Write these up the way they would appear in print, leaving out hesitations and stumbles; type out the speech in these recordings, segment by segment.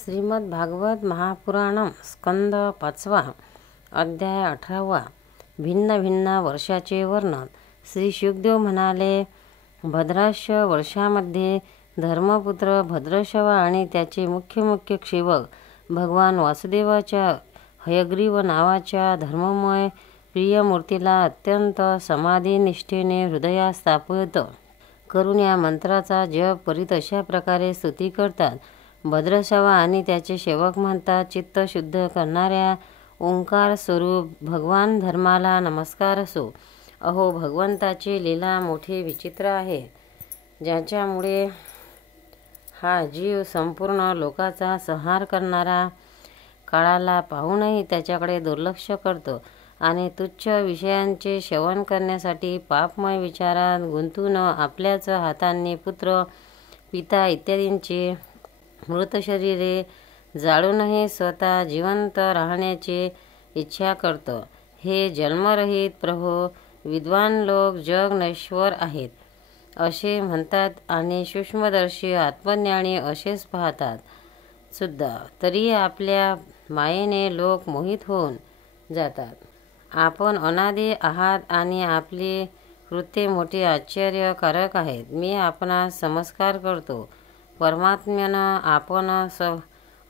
श्रीमद भागवत महापुराणम स्कंद 5 अध्याय 18 भिन्न भिन्न वर्षाचे वर्णन। श्री शुकदेव म्हणाले, भद्राश्व वर्षामध्ये धर्मपुत्र भद्रश्व आणि त्याचे मुख्य सेवक भगवान वासुदेवाच्या हयग्रीव नावाच्या धर्ममय प्रिय मूर्तीला अत्यंत समाधिनिष्ठेने हृदयात स्थापित करून या मंत्राचा जप करीत अशा प्रकारे स्तुती करतात। भद्रश्व आणि त्याचे सेवक म्हणतात, चित्त शुद्ध करणाऱ्या ओंकार स्वरूप भगवान धर्माला नमस्कार असो। अहो, भगवंताची लीला मोठी विचित्र आहे, ज्याच्यामुळे हा जीव संपूर्ण लोकाचा संहार करणारा काळाला पाहूनही त्याच्याकडे दुर्लक्ष करतो आणि तुच्छ विषयांचे सेवन करण्यासाठी पापमय विचारात गुंतून आपल्याच हातांनी पुत्र, पिता इत्यादींचे मृत शरीरे जाळूनही स्वतः जिवंत राहण्याची इच्छा करतो। हे जन्मरहित प्रभो, विद्वान लोक जग नश्वर आहेत असे म्हणतात आणि सूक्ष्मदर्शी आत्मज्ञानी असेच पाहतात सुद्धा, तरी आपल्या मायेने लोक मोहित होऊन जातात। आपण अनादी आहात आणि आपली कृत्ये मोठी आश्चर्यकारक आहेत। मी आपणास नमस्कार करतो। परमात्म्यानं आपण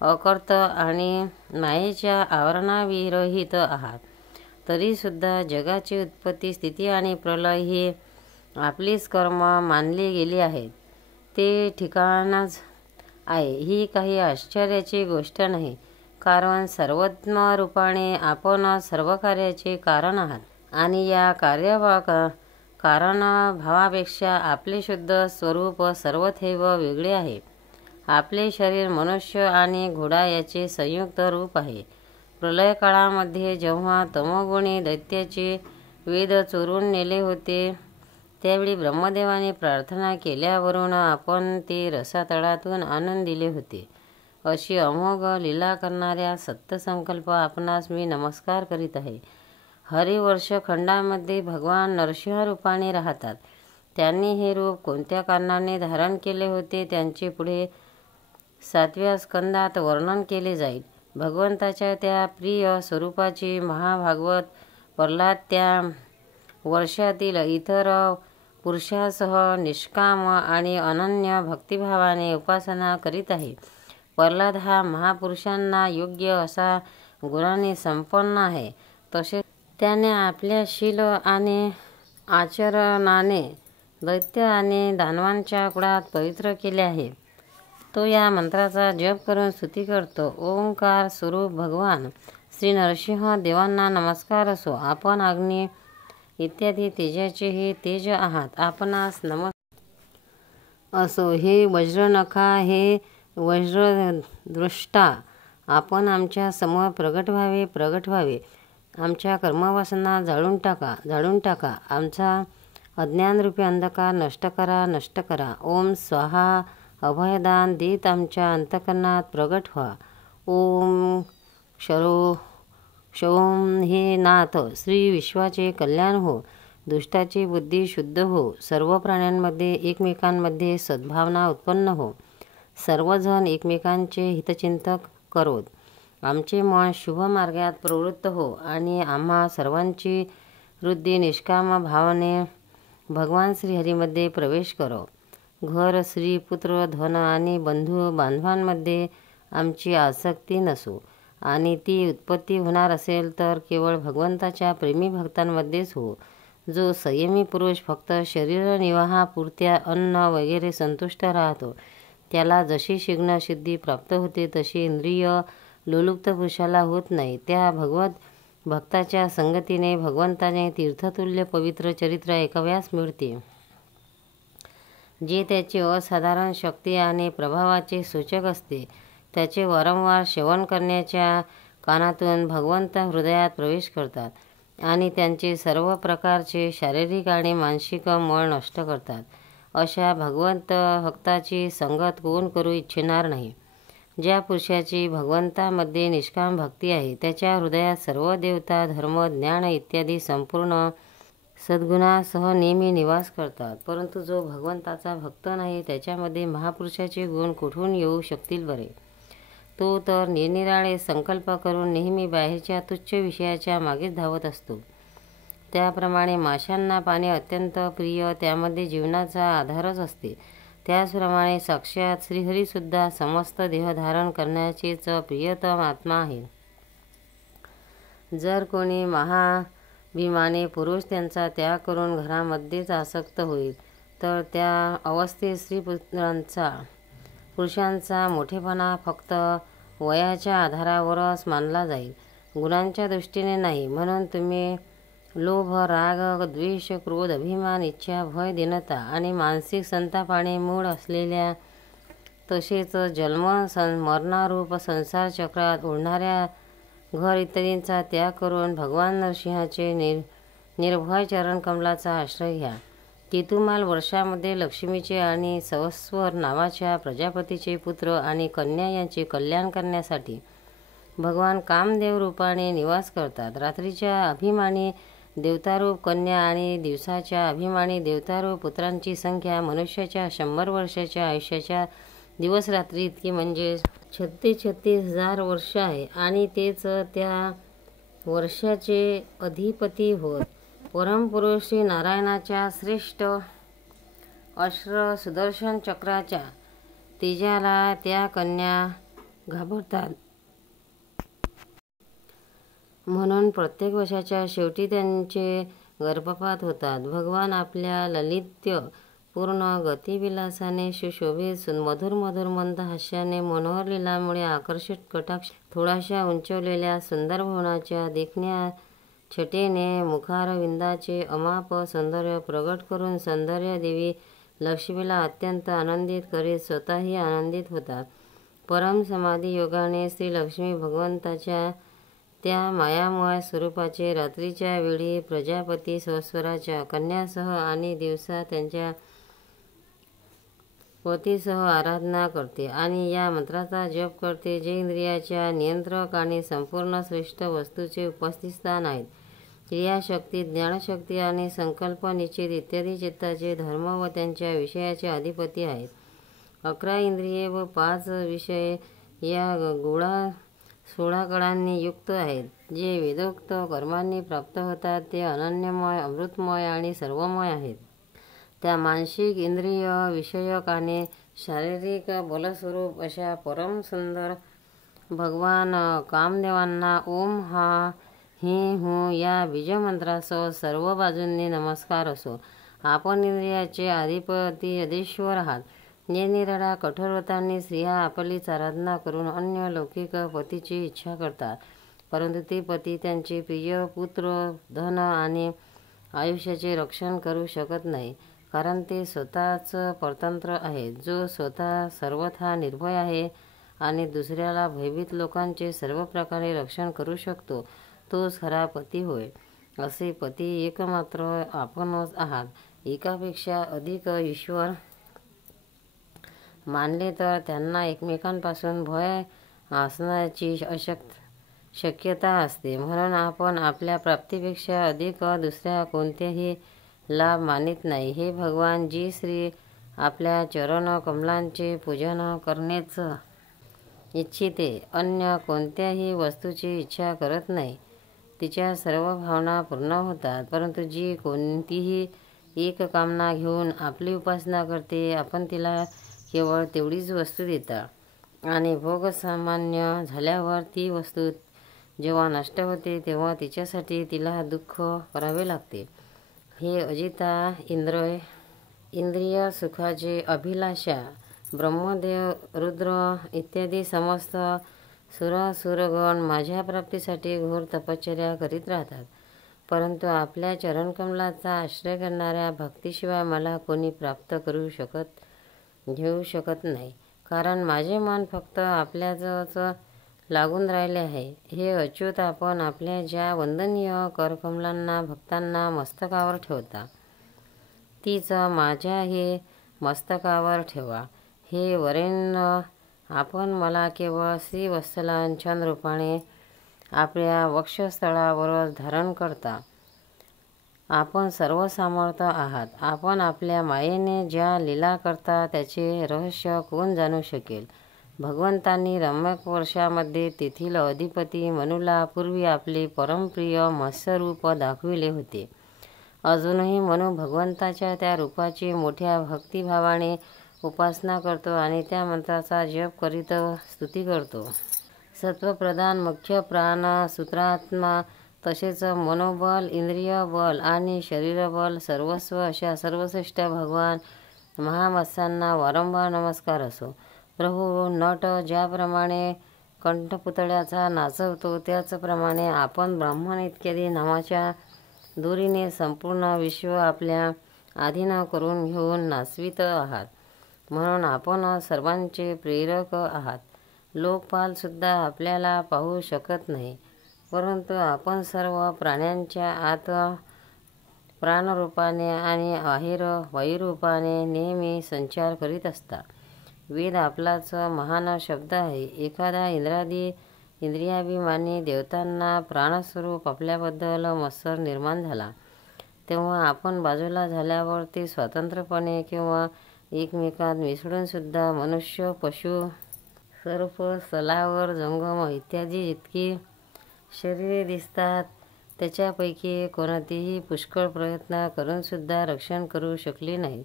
अकर्त आणि मायेच्या आवरणाविरहित आहात, तरीसुद्धा जगाची उत्पत्ती, स्थिती आणि प्रलय ही आपलीच कर्म मानली गेली आहेत। ते ठिकाणच आहे, ही काही आश्चर्याची गोष्ट नाही, कारण सर्वज्ञ रूपाने आपण सर्व कार्याचे कारण आहात आणि या कारणभावापेक्षा आपले शुद्ध स्वरूप सर्वथैव वेगळे आहे। आपले शरीर मनुष्य आणि घोडा याचे संयुक्त रूप आहे। प्रलय काळामध्ये जेव्हा तमोगुणी दैत्याचे वेद चोरून नेले होते, त्यावेळी ब्रह्मदेवाने प्रार्थना केल्यावरून आपण ते रसातळातून आणून दिले होते। अशी अमोघ लीला करणाऱ्या सत्यसंकल्प आपणास मी नमस्कार करीत आहे। हरिवर्ष खंडामध्ये भगवान नरसिंह रूपाने राहतात। त्यांनी हे रूप कोणत्या कारणाने धारण केले होते त्यांचे पुढे 7व्या स्कंदात वर्णन केले जाईल। भगवंताच्या त्या प्रिय स्वरूपाची महाभागवत प्रल्हाद त्या वर्षातील इतर पुरुषासह निष्काम आणि अनन्य भक्तिभावाने उपासना करीत आहे। प्रल्हाद हा महापुरुषांना योग्य असा गुणांनी संपन्न आहे। तसेच त्याने आपल्या शील आणि आचरणाने दैत्य आणि दानवांच्या कुळात पवित्र केले आहे। तो या मंत्राचा जप करून स्तुती करतो। ओंकार स्वरूप भगवान श्री नरसिंह देवांना नमस्कार असो। आपण अग्नी इत्यादी तेजाचेही तेज आहात, आपणास नमस्कार असो। हे वज्रनखा, हे वज्रदृष्टा, आपण आमच्या समोर प्रगट व्हावे। आमच्या कर्मवासना जाळून टाका। आमचा अज्ञानरूपी अंधकार नष्ट करा। ओम स्वाहा, अभयदान देत आमच्या अंतःकरणात प्रगट व्हा। ओम क्षौम, हे नाथ श्री विश्वाचे कल्याण हो। दुष्टाची बुद्धी शुद्ध हो। सर्व प्राण्यांमध्ये एकमेकांमध्ये सद्भावना उत्पन्न हो। सर्वजण एकमेकांचे हितचिंतक करोत। आमचे मन शुभ मार्गात प्रवृत्त हो आणि आम्हा सर्वांची वृत्ती निष्काम भावाने भगवान श्रीहरीमध्ये प्रवेश करो। घर, स्त्री, पुत्र, धन आणि बंधू बांधवांमध्ये आमची आसक्ती नसो आणि ती उत्पत्ती होणार असेल तर केवळ भगवंताच्या प्रेमी भक्तांमध्येच हो। जो संयमी पुरुष फक्त शरीर निर्वाहापुरत्या अन्न वगैरे संतुष्ट राहतो, त्याला जशी शीघ्र सिद्धी प्राप्त होते तशी इंद्रिय लोलुप्त पुरुषाला होत नाही। त्या भगवत भक्ताच्या संगतीने भगवंताने तीर्थतुल्य पवित्र चरित्र ऐकावयास मिळते, जे त्याची असाधारण शक्ती आणि प्रभावाचे सूचक असते। त्याचे वारंवार श्रवण करण्याच्या कानातून भगवंत हृदयात प्रवेश करतात आणि त्यांचे सर्व प्रकारचे शारीरिक आणि मानसिक मळ नष्ट करतात। अशा भगवंत भक्ताची संगत कोण करू इच्छिणार नाही। ज्या पुरुषाची भगवंतामध्ये निष्काम भक्ती आहे, त्याच्या हृदयात सर्व देवता, धर्म, ज्ञान इत्यादी संपूर्ण सद्गुणासह नेहमी निवास करतात। परंतु जो भगवंताचा भक्त नाही, त्याच्यामध्ये महापुरुषाचे गुण कुठून येऊ शकतील बरे? तो तर निरनिराळे संकल्प करून नेहमी बाहेरच्या तुच्छ विषयाच्या मागेच धावत असतो. त्याप्रमाणे माशांना पाणी अत्यंत प्रिय, त्यामध्ये जीवनाचा आधारच असते. त्याचप्रमाणे साक्षात श्रीहरीसुद्धा समस्त देह धारण करण्याचेच प्रियतम आत्मा आहे. जर कोणी महाभिमानी पुरुष त्यांचा त्याग करून घरामध्येच आसक्त होईल, तर त्या अवस्थेत पुरुषांचा मोठेपणा फक्त वयाच्या आधारावरच मानला जाईल, गुणांच्या दृष्टीने नाही. म्हणून तुम्ही लोभ, राग, द्वेष, क्रोध, अभिमान, इच्छा, भय, दीनता आणि मानसिक संतापाने मूळ असलेल्या, तसेच जन्म मरणारूप संसार चक्रात ओढणाऱ्या घर इत्यादींचा त्याग करून भगवान नरसिंहाचे निर्भय चरणकमलाचा आश्रय घ्या. केतुमाल वर्षामध्ये लक्ष्मीचे आणि सहस्वर नावाच्या प्रजापतीचे पुत्र आणि कन्या यांचे कल्याण करण्यासाठी भगवान कामदेव रूपाने निवास करतात. रात्रीच्या अभिमानी देवतारूप कन्या आणि दिवसाच्या अभिमानी देवतारूप पुत्रांची संख्या मनुष्याच्या 100 वर्षाच्या आयुष्याच्या दिवसरात्री इतकी, म्हणजे 36,000 वर्ष आहे. आणि तेच त्या वर्षाचे अधिपती होत. परमपुरुष श्री नारायणाच्या श्रेष्ठ अस्त्र सुदर्शन चक्राच्या तेजाला त्या कन्या घाबरतात. म्हणून प्रत्येक वर्षाच्या शेवटी त्यांचे गर्भपात होतात. भगवान आपल्या ललित्य पूर्ण गतिविलासाने सुशोभित मधुर मंद हास्याने मनोहर लीलामुळे आकर्षित कटाक्ष थोड्याशा उंचवलेल्या सुंदर भुवनाच्या देखण्या छटेने मुखारविंदाचे अमाप सौंदर्य प्रगट करून सौंदर्य देवी लक्ष्मीला अत्यंत आनंदित करीत स्वतःही आनंदित होतात. परम समाधी योगाने श्री लक्ष्मी भगवंताच्या त्या मायामय स्वरूपाचे रात्रीच्या वेळी प्रजापती सहस्वराच्या कन्यासह आणि दिवसा त्यांच्या पतीसह आराधना करते आणि या मंत्राचा जप करते, जे इंद्रियाच्या नियंत्रक आणि संपूर्ण श्रेष्ठ वस्तूचे उपस्थित स्थान आहेत. क्रियाशक्ती, ज्ञानशक्ती आणि संकल्प निश्चित इत्यादी चित्ताचे धर्म व त्यांच्या विषयाचे अधिपती आहेत. 11 इंद्रिये व 5 विषय या 16 कळांनी युक्त आहेत. जे वेदोक्त कर्मांनी प्राप्त होतात ते अनन्यमय, अमृतमय आणि सर्वमय आहेत. त्या मानसिक, इंद्रिय विषयक आणि शारीरिक बलस्वरूप अशा परम सुंदर भगवान कामदेवांना ओम हा ही हूं या बीजमंत्रासह सर्व बाजूंनी नमस्कार असो. आपण इंद्रियाचे अधिपती अधीश्वर आहात. निरनिराळ्या कठोर व्रतांनी स्त्रिया आपलीच आराधना करून अन्य लौकिक पतीची इच्छा करतात, परंतु ते पती त्यांचे प्रिय पुत्र, धन आणि आयुष्याचे रक्षण करू शकत नाही, कारण ते स्वतःच परतंत्र आहेत. जो स्वतः सर्वथा निर्भय आहे आणि दुसऱ्याला भयभीत लोकांचे सर्व प्रकारे रक्षण करू शकतो, तोच खरा पती होय. असे पती एकमात्र आपणच आहात. एकापेक्षा अधिक ईश्वर मानले तर त्यांना एकमेकांपासून भय असण्याची शक्यता असते. म्हणून आपण आपल्या प्राप्तीपेक्षा अधिक दुसऱ्या कोणत्याही लाभ मानित नाही. हे भगवान, जी स्त्री आपल्या चरण कमलांचे पूजन करणेच इच्छिते, अन्य कोणत्याही वस्तूची इच्छा करत नाही, तिच्या सर्व भावना पूर्ण होतात. परंतु जी कोणतीही एक कामना घेऊन आपली उपासना करते, आपण तिला केवळ तेवढीच वस्तू देता आणि भोगसामान्य झाल्यावर ती वस्तू जेव्हा नष्ट होते तेव्हा तिच्यासाठी तिला दुःख करावे लागते. हे अजिता, इंद्रिय सुखाचे अभिलाषा, ब्रह्मदेव, रुद्र इत्यादी समस्त सुरगण माझ्या प्राप्तीसाठी घोर तपश्चर्या करीत राहतात, परंतु आपल्या चरणकमलाचा आश्रय करणाऱ्या भक्तीशिवाय मला कोणी प्राप्त घेऊ शकत नाही, कारण माझे मन फक्त आपल्याच लागून राहिले आहे. हे अच्युत, आपण आपल्या ज्या वंदनीय करकमलांना भक्तांना मस्तकावर ठेवता, तीच माझ्याही मस्तकावर ठेवा. हे वरेण्य, आपण मला केवळ श्रीवत्सलांछन रूपाने आपल्या वक्षस्थळावरच धारण करता. आपण सर्व सामर्थ्य आहात. आपण आपल्या मायेने ज्या लीला करता त्याचे रहस्य कोण जाणू शकेल. भगवंतांनी रम्यक वर्षामध्ये तेथील अधिपती मनूला पूर्वी आपले परमप्रिय मत्स्यरूप दाखविले होते. अजूनही मनू भगवंताच्या त्या रूपाची मोठ्या भक्तिभावाने उपासना करतो आणि त्या मंत्राचा जप करीत स्तुती करतो. सत्वप्रधान मुख्य प्राण सूत्रात्मा तसेच मनोबल, इंद्रिय बल आणि शरीरबल सर्वस्व अशा सर्वश्रेष्ठ भगवान महामत्स्यांना वारंवार नमस्कार असो. प्रभू, नट ज्याप्रमाणे कंठपुतळ्याचा नाचवतो त्याचप्रमाणे आपण ब्राह्मण इत्यादी नामाच्या दोरीने संपूर्ण विश्व आपल्या अधीन करून घेऊन नाचवित आहात. म्हणून आपण सर्वांचे प्रेरक आहात. लोकपालसुद्धा आपल्याला पाहू शकत नाही, परंतु आपण सर्व प्राण्यांच्या आत प्राणरूपाने आणि बाहेर वायुरूपाने नेहमी संचार करीत असता. वेद आपलाच महान शब्द आहे. एखादा इंद्रियाभिमानी देवतांना प्राणस्वरूप आपल्याबद्दल मत्सर निर्माण झाला, तेव्हा आपण बाजूला झाल्यावर ते स्वतंत्रपणे किंवा एकमेकात मिसळून सुद्धा मनुष्य, पशु, सर्प, सलावर, जंगम इत्यादी जितकी शरीरे दिसतात त्याच्यापैकी कोणतीही पुष्कळ प्रयत्न करूनसुद्धा रक्षण करू शकली नाही.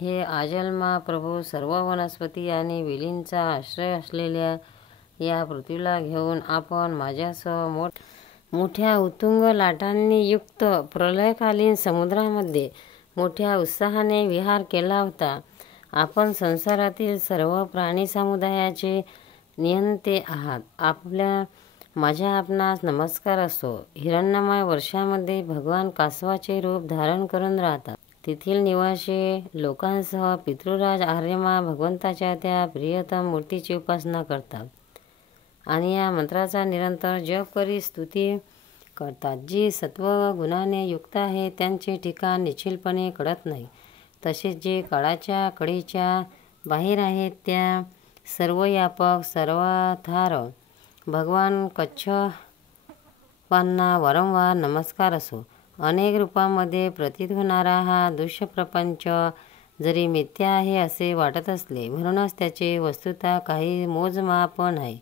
हे आजन्मा प्रभू, सर्व वनस्पती आणि वेलींचा आश्रय असलेल्या या पृथ्वीला घेऊन आपण माझ्यासह मोठ्या उत्तुंग लाटांनी युक्त प्रलयकालीन समुद्रामध्ये मोठ्या उत्साहाने विहार केला होता. आपण संसारातील सर्व प्राणी समुदायाचे नियंते आहात. माझ्या आपणास नमस्कार असो. हिरण्यमय वर्षामध्ये भगवान कासवाचे रूप धारण करून राहतात. तेथील निवासी लोकांसह पितृराज आर्यमा भगवंताच्या त्या प्रियतम मूर्तीची उपासना करतात आणि या मंत्राचा निरंतर जप करीत स्तुती करतात. जी सत्वगुणाने युक्त आहे त्यांचे ठिकाण निश्चितपणे कळत नाही. तसेच जे काळाच्या कडेच्या बाहेर आहेत त्या सर्वव्यापक सर्वधार भगवान कच्छपांना वारंवार नमस्कार असो. अनेक रूपांमध्ये प्रतीत होणारा हा दृश्यप्रपंच जरी मिथ्या आहे असे वाटत असले, म्हणूनच त्याचे वस्तुतः काही मोजमाप नाही,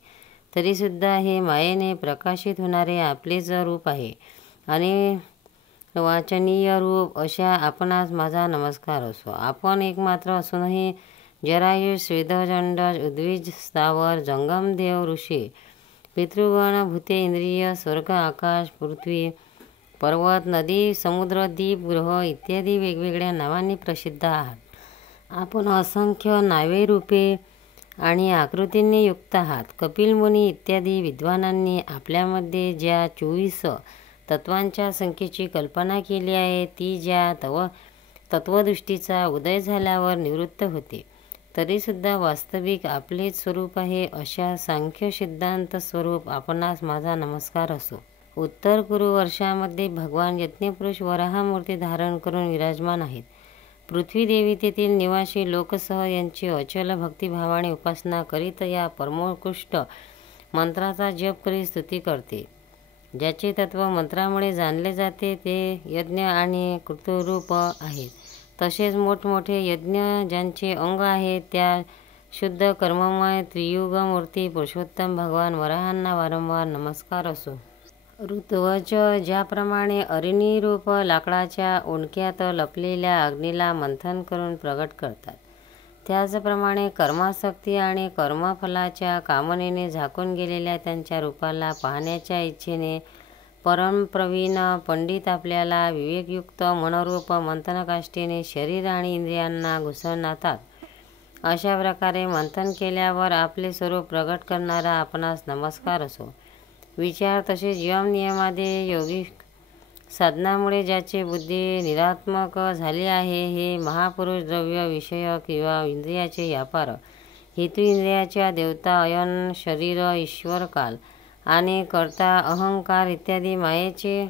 तरीसुद्धा हे मायेने प्रकाशित होणारे आपलेच रूप आहे आणि वाचनीय रूप. अशा आपणास माझा नमस्कार असो. आपण एकमात्र असूनही जरायु, स्वेददंड, उद्भिज, स्थावर, जंगम, देव, ऋषी, पितृगण, भूते, इंद्रिय, स्वर्ग, आकाश, पृथ्वी, पर्वत, नदी, समुद्र, द्वीप, ग्रह इत्यादी वेगवेगळ्या नावांनी प्रसिद्ध आहात. आपण असंख्य नावे, रूपे आणि आकृतींनी युक्त आहात. कपिल मुनी इत्यादी विद्वानांनी आपल्यामध्ये ज्या 24 तत्वांच्या संख्येची कल्पना केली आहे ती ज्या तत्वदृष्टीचा उदय झाल्यावर निवृत्त होते, तरीसुद्धा वास्तविक आपलेच स्वरूप आहे अशा सांख्य सिद्धांत स्वरूप आपणास माझा नमस्कार असो. उत्तर कुरु वर्षामध्ये भगवान यज्ञपुरुष वराहमूर्ती धारण करून विराजमान आहेत. पृथ्वी देवी तेथील निवासी लोकसह यांची अचल भक्तिभावाने उपासना करीत या परमोत्कृष्ट मंत्राचा जप करीत स्तुती करते. ज्याचे तत्व मंत्रामुळे जाणले जाते ते यज्ञ आणि कृतरूप आहेत. तसेच मोठमोठे यज्ञ ज्यांचे अंग आहेत त्या शुद्ध कर्ममय त्रियुगमूर्ती पुरुषोत्तम भगवान वराहांना वारंवार नमस्कार असो. ऋत्वज ज्याप्रमाणे अग्निरूप लाकडाच्या ओंडक्यात लपलेल्या अग्नीला मंथन करून प्रगट करतात, त्याचप्रमाणे कर्मासक्ती आणि कर्मफलाच्या कामनेने झाकून गेलेल्या त्यांच्या रूपाला पाहण्याच्या इच्छेने परमप्रवीण पंडित आपल्याला विवेकयुक्त मनोरूप मंथनकाष्ठेने शरीर आणि इंद्रियांना घुसळतात. अशा प्रकारे मंथन केल्यावर आपले स्वरूप प्रगट करणारा आपणास नमस्कार असो. विचार तसेच यम नियमादे योगिक साधनामुळे ज्याची बुद्धी निरात्मक झाली आहे, हे महापुरुष द्रव्य, विषय किंवा इंद्रियाचे व्यापार, हेतू, इंद्रियाच्या देवता, अयन, शरीर, ईश्वर, काल आणि कर्ता, अहंकार इत्यादी मायेचे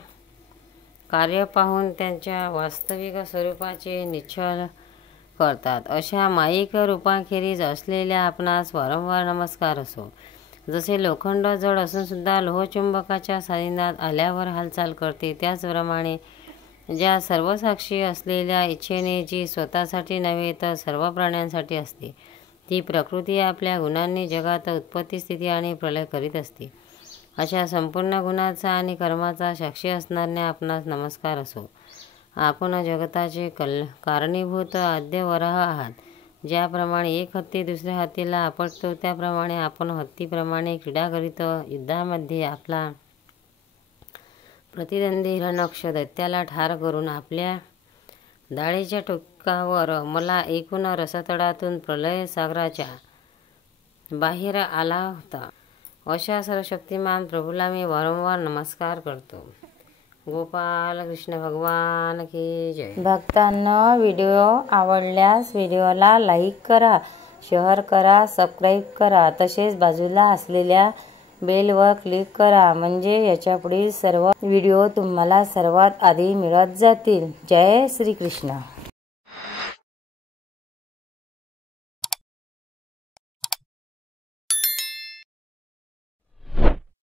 कार्य पाहून त्यांच्या वास्तविक स्वरूपाचे निश्चय करतात. अशा मायिक रूपांखेरीज असलेल्या आपणास वारंवार नमस्कार असो. जसे लोखंड जड असून सुद्धा लोहचुंबकाच्या सानिध्यात आल्यावर हालचाल करते, त्याचप्रमाणे ज्या सर्वसाक्षी असलेल्या इच्छेने जी स्वतःसाठी नव्हे तर सर्व प्राण्यांसाठी असते, ती प्रकृती आपल्या गुणांनी जगात उत्पत्ती, स्थिती आणि प्रलय करीत असते. अशा संपूर्ण गुणाचा आणि कर्माचा साक्षी असणाऱ्या आपणास नमस्कार असो. आपण जगताचे कारणीभूत आद्य वराह आहात. ज्याप्रमाणे एक हत्ती दुसऱ्या हत्तीला आपटतो, त्याप्रमाणे आपण हत्तीप्रमाणे क्रीडा करीत युद्धामध्ये आपला प्रतिद्वंदी हिरण्यक्ष दैत्याला ठार करून आपल्या दाढेच्या टोकावर मला एकूण रसतडातून प्रलय सागराच्या बाहेर आला होता. अशा सर्वशक्तिमान प्रभूला मी वारंवार नमस्कार करतो. गोपाल कृष्ण भगवान की जय. भक्तांनो, व्हिडिओ आवडल्यास व्हिडिओला लाईक करा, शेअर करा, सबस्क्राईब करा. तसेच बाजूला असलेल्या बेलवर क्लिक करा, म्हणजे याच्यापुढील सर्व व्हिडिओ तुम्हाला सर्वात आधी मिळत जातील. जय श्री कृष्ण.